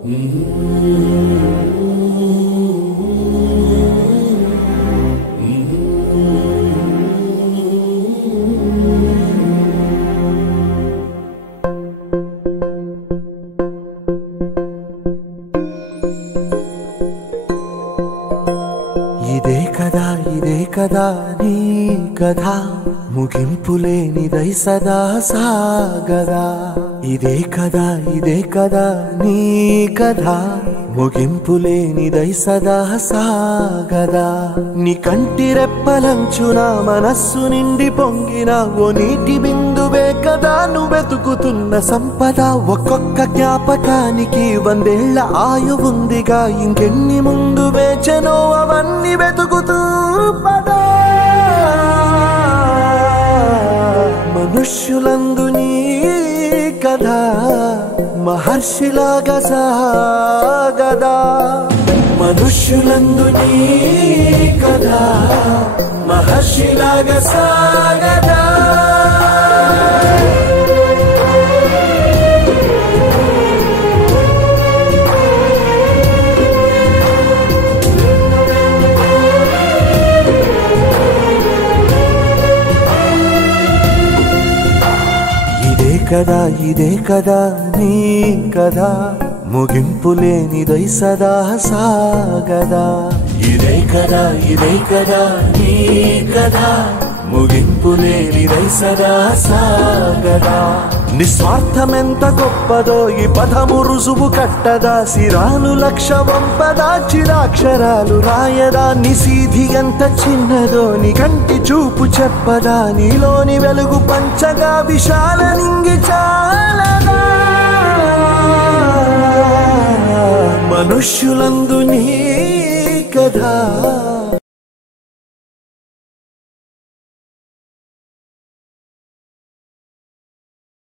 ఇదే కదా నీ కథ ముగింపులేనిదై సదా సాగదా ఇదే కదా నీ కథ ముగింపులేనిదై సదా సాగదా నీ కంటి రెప్పలంచున మనస్సు నిండి పొంగిన ఓ నీటి బిందువే కదా నువ్వు వెతుకుతున్న సంపద ఒక్కొక్క జ్ఞాపకానికి 100 ఏళ్ల ఆయువుందిగా ఇంకెన్ని ముందు వేచెనో అవన్నీ వెతుకుతూ పదా మనుష్యులందు నీ కథ మహర్షిలాగా సాగదా మనుష్యులందు నీ కథ మహర్షిలాగా సాగదా ఇదే కదా నీ కథ ముగింపులేనిదై సదా సాగదా ఇదే కదా నీ కథ ముగింపులేనిదై సదా సాగదా నిస్వార్థమెంత గొప్పదో ఈ పదము రుజువు కట్టదా సిరాలు లక్ష వంపదా చిరాక్షరాలు రాయదా నిసీధి ఎంత చిన్నదో నీ కంటి చూపు చెప్పదా నీలోని వెలుగు పంచగా విశాల నింగి చాలదా మనుష్యులందు నీ కథ